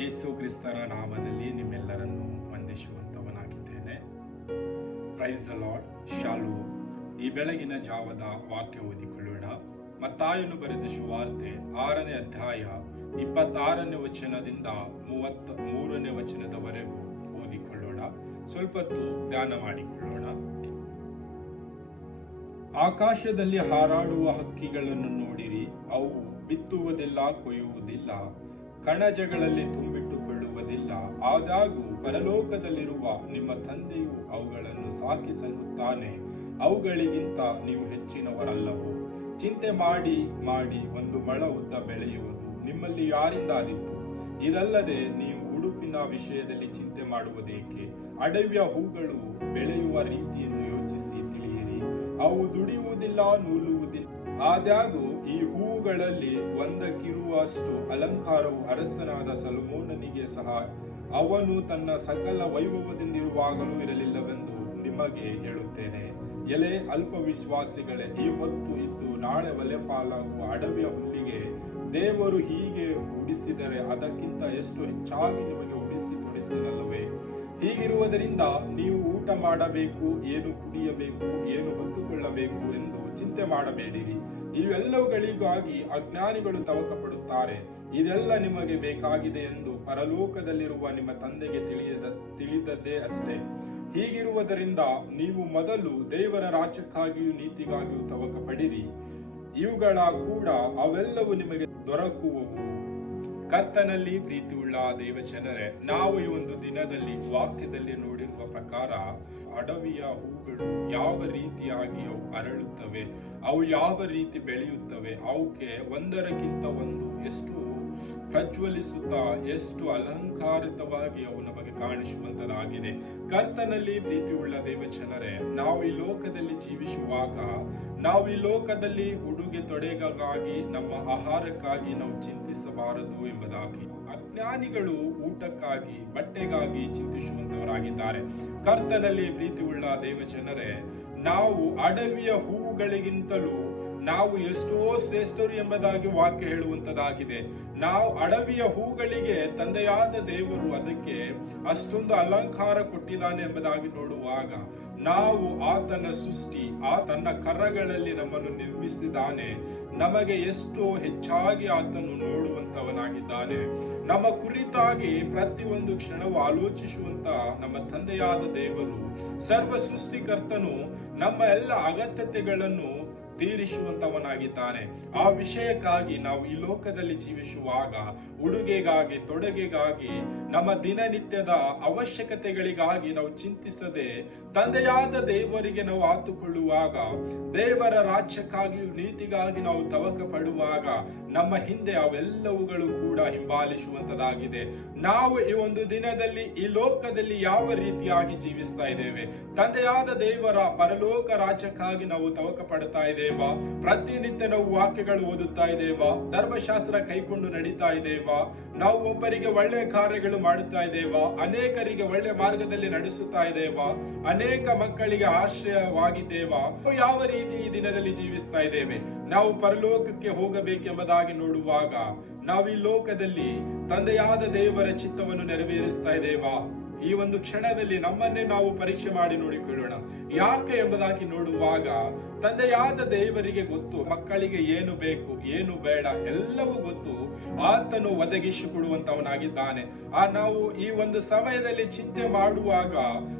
ಯೇಸು ಕ್ರಿಸ್ತನ ನಾಮದಲ್ಲಿ ನಿಮ್ಮೆಲ್ಲರನ್ನು ವಂದಿಸುವಂತವನಾಗಿದ್ದೇನೆ ಪ್ರೈಸ್ ದ ಲಾರ್ಡ್ ಶಾಲು, ಈ ಬೆಳಗಿನ ಜಾವದ ವಾಕ್ಯ ಓದಿಕೊಳ್ಳೋಣ. ಮತ್ತಾಯನು ಬರೆದ ಸುವಾರ್ತೆ ಆರನೇ ಅಧ್ಯಾಯ ಇಪ್ಪತ್ತಾರನೇ ವಚನದಿಂದ ಮೂವತ್ತ ಮೂರನೇ ವಚನದವರೆಗೂ ಓದಿಕೊಳ್ಳೋಣ. ಸ್ವಲ್ಪೊತ್ತು ಧ್ಯಾನ ಮಾಡಿಕೊಳ್ಳೋಣ. ಆಕಾಶದಲ್ಲಿ ಹಾರಾಡುವ ಹಕ್ಕಿಗಳನ್ನು ನೋಡಿರಿ, ಅವು ಬಿತ್ತುವುದಿಲ್ಲ, ಕೊಯ್ಯುವುದಿಲ್ಲ. ಕಣಜಗಳಲ್ಲಿ ತುಂಬಿಟ್ಟುಕೊಳ್ಳುವುದಿಲ್ಲ. ಆದಾಗೂ ಪರಲೋಕದಲ್ಲಿರುವ ನಿಮ್ಮ ತಂದೆಯು ಅವುಗಳನ್ನು ಸಾಕಿ ಸಲ್ಲುತ್ತಾನೆ ಅವುಗಳಿಗಿಂತ ನೀವು ಹೆಚ್ಚಿನವರಲ್ಲವೋ? ಚಿಂತೆ ಮಾಡಿ ಮಾಡಿ ಒಂದು ಮಳ ಉದ್ದ ಬೆಳೆಯುವುದು ನಿಮ್ಮಲ್ಲಿ ಯಾರಿಂದಾದಿತ್ತು ಇದಲ್ಲದೆ ನೀವು ಉಡುಪಿನ ವಿಷಯದಲ್ಲಿ ಚಿಂತೆ ಮಾಡುವುದೇಕೆ? ಅಡವ್ಯ ಹೂಗಳು ಬೆಳೆಯುವ ರೀತಿಯನ್ನು ಯೋಚಿಸಿ ತಿಳಿಯಿರಿ. ಅವು ದುಡಿಯುವುದಿಲ್ಲ, ನೂಲುವುದಿಲ್ಲ. ಆದಾಗೂ ಈ ಹೂವುಗಳಲ್ಲಿ ಒಂದಕ್ಕಿರುವಷ್ಟು ಅಲಂಕಾರವು ಅರಸನಾದ ಸಲಮೋನನಿಗೆ ಸಹ, ಅವನು ತನ್ನ ಸಕಲ ವೈಭವದಿಂದಿರುವಾಗಲೂ ಇರಲಿಲ್ಲವೆಂದು ನಿಮಗೆ ಹೇಳುತ್ತೇನೆ. ಎಲೆ ಅಲ್ಪ ವಿಶ್ವಾಸಿಗಳೇ ಈ ಹೊತ್ತು ಇದ್ದು ನಾಳೆ ಒಲೆ ಪಾಲಾಗುವ ಅಡವಿಯ ಹುಲ್ಲಿಗೆ ದೇವರು ಹೀಗೆ ಉಡಿಸಿದರೆ ಅದಕ್ಕಿಂತ ಎಷ್ಟು ಹೆಚ್ಚಾಗಿ ನಿಮಗೆ ಉಡಿಸಿ ತೊಡಿಸಿರಲ್ಲವೇ ಹೀಗಿರುವುದರಿಂದ ನೀವು ಮಾಡಬೇಕು, ಏನು ಕುಡಿಯಬೇಕು, ಏನು ಹೊತ್ತುಕೊಳ್ಳಬೇಕು ಎಂದು ಚಿಂತೆ ಮಾಡಬೇಡಿರಿ. ಇವೆಲ್ಲವುಗಳಿಗಾಗಿ ಅಜ್ಞಾನಿಗಳು ತವಕ ಪಡುತ್ತಾರೆ ಇದೆಲ್ಲ ನಿಮಗೆ ಬೇಕಾಗಿದೆ ಎಂದು ಪರಲೋಕದಲ್ಲಿರುವ ನಿಮ್ಮ ತಂದೆಗೆ ತಿಳಿಯದ, ತಿಳಿದದ್ದೇ ಅಷ್ಟೇ. ಹೀಗಿರುವುದರಿಂದ ನೀವು ಮೊದಲು ದೇವರ ರಾಜ್ಯಕ್ಕಾಗಿಯೂ ನೀತಿಗಾಗಿಯೂ ತವಕ ಪಡಿರಿ ಇವುಗಳ ಕೂಡ ಅವೆಲ್ಲವೂ ನಿಮಗೆ ದೊರಕುವವು. ಕರ್ತನಲ್ಲಿ ಪ್ರೀತಿಯುಳ್ಳ ದೇವಜನರೇ, ನಾವು ಈ ಒಂದು ದಿನದಲ್ಲಿ ವಾಕ್ಯದಲ್ಲಿ ನೋಡಿರುವ ಪ್ರಕಾರ ಅಡವಿಯ ಹೂಗಳು ಯಾವ ರೀತಿಯಾಗಿ ಅವು ಅರಳುತ್ತವೆ, ಅವು ಯಾವ ರೀತಿ ಬೆಳೆಯುತ್ತವೆ, ಅವಕ್ಕೆ ಒಂದರಕ್ಕಿಂತ ಒಂದು ಎಷ್ಟು ಪ್ರಜ್ವಲಿಸುತ್ತಾ ಎಷ್ಟು ಅಲಂಕಾರಿತವಾಗಿ ಅವು ನಮಗೆ ಕಾಣಿಸುವಂತದಾಗಿದೆ. ಕರ್ತನಲ್ಲಿ ಪ್ರೀತಿಯುಳ್ಳ ದೇವಜನರೇ, ನಾವು ಈ ಲೋಕದಲ್ಲಿ ಜೀವಿಸುವಾಗ, ನಾವು ಈ ಲೋಕದಲ್ಲಿ ಉಡುಗೆ ತೊಡೆಗಾಗಿ ನಮ್ಮ ಆಹಾರಕ್ಕಾಗಿ ನಾವು ಚಿಂತಿಸಬಾರದು ಎಂಬುದಾಗಿ. ಅಜ್ಞಾನಿಗಳು ಊಟಕ್ಕಾಗಿ, ಬಟ್ಟೆಗಾಗಿ ಚಿಂತಿಸುವಂತವರಾಗಿದ್ದಾರೆ. ಕರ್ತನಲ್ಲಿ ಪ್ರೀತಿಯುಳ್ಳ ದೇವಜನರೇ, ನಾವು ಅಡವಿಯ ಹೂವುಗಳಿಗಿಂತಲೂ ನಾವು ಎಷ್ಟೋ ಶ್ರೇಷ್ಠರು ಎಂಬುದಾಗಿ ವಾಕ್ಯ ಹೇಳುವಂತದಾಗಿದೆ ನಾವು ಅಡವಿಯ ಹೂಗಳಿಗೆ ತಂದೆಯಾದ ದೇವರು ಅದಕ್ಕೆ ಅಷ್ಟೊಂದು ಅಲಂಕಾರ ಕೊಟ್ಟಿದ್ದಾನೆ ಎಂಬುದಾಗಿ ನೋಡುವಾಗ ನಾವು ಆತನ ಸೃಷ್ಟಿ ಆತನ ಕರಗಳಲ್ಲಿ ನಮ್ಮನ್ನು ನಿರ್ಮಿಸಿದ್ದಾನೆ. ನಮಗೆ ಎಷ್ಟು ಹೆಚ್ಚಾಗಿ ಆತನು ನೋಡುವಂತವನಾಗಿದ್ದಾನೆ ನಮ್ಮ ಕುರಿತಾಗಿ ಪ್ರತಿಯೊಂದು ಕ್ಷಣವು ಆಲೋಚಿಸುವಂತ ನಮ್ಮ ತಂದೆಯಾದ ದೇವರು, ಸರ್ವ ಸೃಷ್ಟಿಕರ್ತನು ನಮ್ಮ ಎಲ್ಲ ಅಗತ್ಯತೆಗಳನ್ನು ತೀರಿಸುವಂತವನಾಗಿದ್ದಾನೆ. ಆ ವಿಷಯಕ್ಕಾಗಿ ನಾವು ಈ ಲೋಕದಲ್ಲಿ ಜೀವಿಸುವಾಗ ಉಡುಗೆಗಾಗಿ ತೊಡುಗೆಗಾಗಿ ನಮ್ಮ ದಿನನಿತ್ಯದ ಅವಶ್ಯಕತೆಗಳಿಗಾಗಿ ನಾವು ಚಿಂತಿಸದೆ ತಂದೆಯಾದ ದೇವರಿಗೆ ನಾವು ಆತುಕೊಳ್ಳುವಾಗ, ದೇವರ ರಾಜ್ಯಕ್ಕಾಗಿಯೂ ನೀತಿಗಾಗಿ ನಾವು ತವಕ ಪಡುವಾಗ ನಮ್ಮ ಹಿಂದೆ ಅವೆಲ್ಲವುಗಳು ಕೂಡ ಹಿಂಬಾಲಿಸುವಂತದಾಗಿದೆ ನಾವು ಈ ಒಂದು ದಿನದಲ್ಲಿ, ಈ ಲೋಕದಲ್ಲಿ ಯಾವ ರೀತಿಯಾಗಿ ಜೀವಿಸ್ತಾ ಇದ್ದೇವೆ? ತಂದೆಯಾದ ದೇವರ ಪರಲೋಕ ರಾಜ್ಯಕ್ಕಾಗಿ ನಾವು ತವಕ ಪಡ್ತಾ ಇದ್ದೇವಾ? ಪ್ರತಿನಿತ್ಯ ನಾವು ವಾಕ್ಯಗಳು ಓದುತ್ತಾ ಇದ್ದೇವಾ? ಧರ್ಮಶಾಸ್ತ್ರ ಕೈಕೊಂಡು ನಡೀತಾ ಇದ್ದೇವಾ? ನಾವು ಒಬ್ಬರಿಗೆ ಒಳ್ಳೆಯ ಕಾರ್ಯಗಳು ಮಾಡುತ್ತಾ ಇದ್ದೇವಾ? ಅನೇಕರಿಗೆ ಒಳ್ಳೆ ಮಾರ್ಗದಲ್ಲಿ ನಡೆಸುತ್ತಾ ಇದ್ದೇವಾ? ಅನೇಕ ಮಕ್ಕಳಿಗೆ ಆಶ್ರಯವಾಗಿದ್ದೇವಾ? ಯಾವ ರೀತಿ ಈ ದಿನದಲ್ಲಿ ಜೀವಿಸ್ತಾ ಇದ್ದೇವೆ? ನಾವು ಪರಲೋಕಕ್ಕೆ ಹೋಗಬೇಕೆಂಬುದಾಗಿ ನೋಡುವಾಗ, ನಾವು ಈ ಲೋಕದಲ್ಲಿ ತಂದೆಯಾದ ದೇವರ ಚಿತ್ತವನ್ನು ನೆರವೇರಿಸ್ತಾ ಇದ್ದೇವಾ? ಈ ಒಂದು ಕ್ಷಣದಲ್ಲಿ ನಮ್ಮನ್ನೇ ನಾವು ಪರೀಕ್ಷೆ ಮಾಡಿ ನೋಡಿಕೊಳ್ಳೋಣ ಯಾಕೆ ಎಂಬುದಾಗಿ ನೋಡುವಾಗ ತಂದೆಯಾದ ದೇವರಿಗೆ ಗೊತ್ತು. ಮಕ್ಕಳಿಗೆ ಏನು ಬೇಕು, ಏನು ಬೇಡ, ಎಲ್ಲವೂ ಗೊತ್ತು. ಆತನು ಒದಗಿಸಿಕೊಡುವಂತವನಾಗಿದ್ದಾನೆ ಆ ನಾವು ಈ ಒಂದು ಸಮಯದಲ್ಲಿ ಚಿಂತೆ ಮಾಡುವಾಗ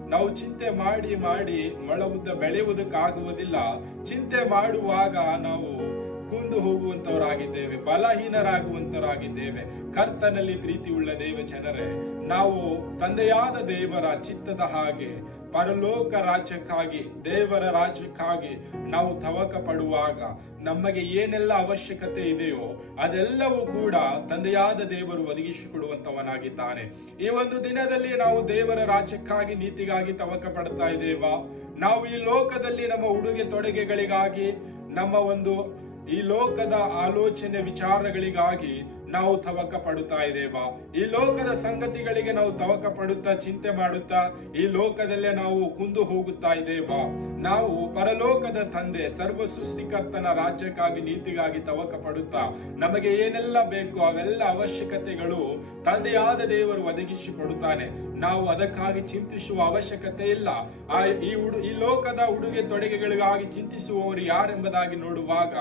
ನಾವು ಚಿಂತೆ ಮಾಡಿ ಮಾಡಿ ಮೊಳವುದ್ದ ಬೆಳೆಯುವುದಕ್ಕಾಗುವುದಿಲ್ಲ. ಚಿಂತೆ ಮಾಡುವಾಗ ನಾವು ಕುಂದು ಹೋಗುವಂತವರಾಗಿದ್ದೇವೆ, ಬಲಹೀನರಾಗುವಂತವರಾಗಿದ್ದೇವೆ. ಕರ್ತನಲ್ಲಿ ಪ್ರೀತಿಯುಳ್ಳ ದೇವ ಜನರೇ, ನಾವು ತಂದೆಯಾದ ದೇವರ ಚಿತ್ತದ ಹಾಗೆ, ಪರಲೋಕ ರಾಜ್ಯಕ್ಕಾಗಿ, ದೇವರ ರಾಜ್ಯಕ್ಕಾಗಿ ನಾವು ತವಕ ಪಡುವಾಗ ನಮಗೆ ಏನೆಲ್ಲ ಅವಶ್ಯಕತೆ ಇದೆಯೋ ಅದೆಲ್ಲವೂ ಕೂಡ ತಂದೆಯಾದ ದೇವರು ಒದಗಿಸಿಕೊಡುವಂತವನಾಗಿದ್ದಾನೆ. ಈ ಒಂದು ದಿನದಲ್ಲಿ ನಾವು ದೇವರ ರಾಜ್ಯಕ್ಕಾಗಿ, ನೀತಿಗಾಗಿ ತವಕ ಪಡ್ತಾ ಇದ್ದೇವಾ? ನಾವು ಈ ಲೋಕದಲ್ಲಿ ನಮ್ಮ ಉಡುಗೆ ತೊಡುಗೆಗಳಿಗಾಗಿ ನಮ್ಮ ಒಂದು ಈ ಲೋಕದ ಆಲೋಚನೆ ವಿಚಾರಗಳಿಗಾಗಿ ನಾವು ತವಕ ಪಡುತ್ತಾ ಇದ್ದೇವಾ? ಈ ಲೋಕದ ಸಂಗತಿಗಳಿಗೆ ನಾವು ತವಕ ಪಡುತ್ತಾ, ಚಿಂತೆ ಮಾಡುತ್ತಾ, ಈ ಲೋಕದಲ್ಲೇ ನಾವು ಕುಂದು ಹೋಗುತ್ತಾ ಇದ್ದೇವಾ? ನಾವು ಪರಲೋಕದ ತಂದೆ ಸರ್ವ ಸೃಷ್ಟಿಕರ್ತನ ರಾಜ್ಯಕ್ಕಾಗಿ, ನೀತಿಗಾಗಿ ತವಕ ಪಡುತ್ತಾ, ನಮಗೆ ಏನೆಲ್ಲ ಬೇಕು, ಅವೆಲ್ಲ ಅವಶ್ಯಕತೆಗಳು ತಂದೆಯಾದ ದೇವರು ಒದಗಿಸಿ ಕೊಡುತ್ತಾನೆ ನಾವು ಅದಕ್ಕಾಗಿ ಚಿಂತಿಸುವ ಅವಶ್ಯಕತೆ ಇಲ್ಲ. ಆ ಈ ಉಡು, ಈ ಲೋಕದ ಉಡುಗೆ ತೊಡುಗೆಗಳಿಗಾಗಿ ಚಿಂತಿಸುವವರು ಯಾರೆಂಬುದಾಗಿ ನೋಡುವಾಗ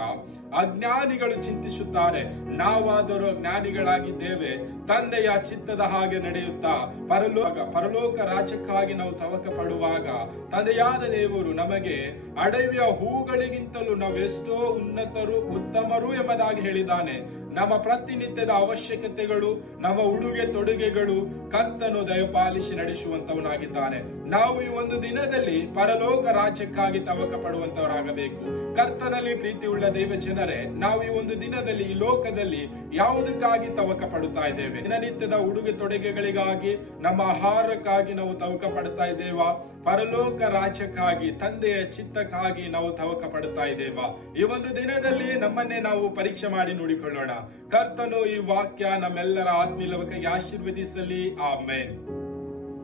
ಅಜ್ಞಾನಿಗಳು ಚಿಂತಿಸುತ್ತಾರೆ. ನಾವಾದರೂ ಜ್ಞಾನಿಗಳಾಗಿದ್ದೇವೆ. ತಂದೆಯ ಚಿತ್ತದ ಹಾಗೆ ನಡೆಯುತ್ತಾ, ಪರಲೋಕ ಪರಲೋಕ ರಾಜ್ಯಕ್ಕಾಗಿ ನಾವು ತವಕ ಪಡುವಾಗ ತಂದೆಯಾದ ದೇವರು ನಮಗೆ ಅಡವಿಯ ಹೂಗಳಿಗಿಂತಲೂ ನಾವೆಷ್ಟೋ ಉನ್ನತರು, ಉತ್ತಮರು ಎಂಬುದಾಗಿ ಹೇಳಿದ್ದಾನೆ. ನಮ್ಮ ಪ್ರತಿನಿತ್ಯದ ಅವಶ್ಯಕತೆಗಳು, ನಮ್ಮ ಉಡುಗೆ ತೊಡುಗೆಗಳು ಕರ್ತನು ದಯಪಾಲಿಸಿ ನಡೆಸುವಂತವನಾಗಿದ್ದಾನೆ. ನಾವು ಈ ಒಂದು ದಿನದಲ್ಲಿ ಪರಲೋಕ ರಾಜ್ಯಕ್ಕಾಗಿ ತವಕ ಪಡುವಂತವರಾಗಬೇಕು ಕರ್ತನಲ್ಲಿ ಪ್ರೀತಿ ಉಳ್ಳ ದೇವ ಜನರೇ ನಾವು ಈ ಒಂದು ದಿನದಲ್ಲಿ ಈ ಲೋಕದಲ್ಲಿ ಯಾವುದಕ್ಕಾಗಿ ತವಕ ಪಡುತ್ತಾ ಇದ್ದೇವೆ. ದಿನನಿತ್ಯದ ಉಡುಗೆ ತೊಡುಗೆಗಳಿಗಾಗಿ, ನಮ್ಮ ಆಹಾರಕ್ಕಾಗಿ ನಾವು ತವಕ ಪಡ್ತಾ ಇದ್ದೇವಾ. ಪರಲೋಕ ರಾಜ್ಯಕ್ಕಾಗಿ, ತಂದೆಯ ಚಿತ್ತಕ್ಕಾಗಿ ನಾವು ತವಕ ಪಡ್ತಾ ಇದ್ದೇವಾ. ಈ ಒಂದು ದಿನದಲ್ಲಿ ನಮ್ಮನ್ನೇ ನಾವು ಪರೀಕ್ಷೆ ಮಾಡಿ ನೋಡಿಕೊಳ್ಳೋಣ. ಕರ್ತನು ಈ ವಾಕ್ಯ ನಮ್ಮೆಲ್ಲರ ಆತ್ಮೀಯ ಆಶೀರ್ವದಿಸಲಿ. ಆಮೇನ್.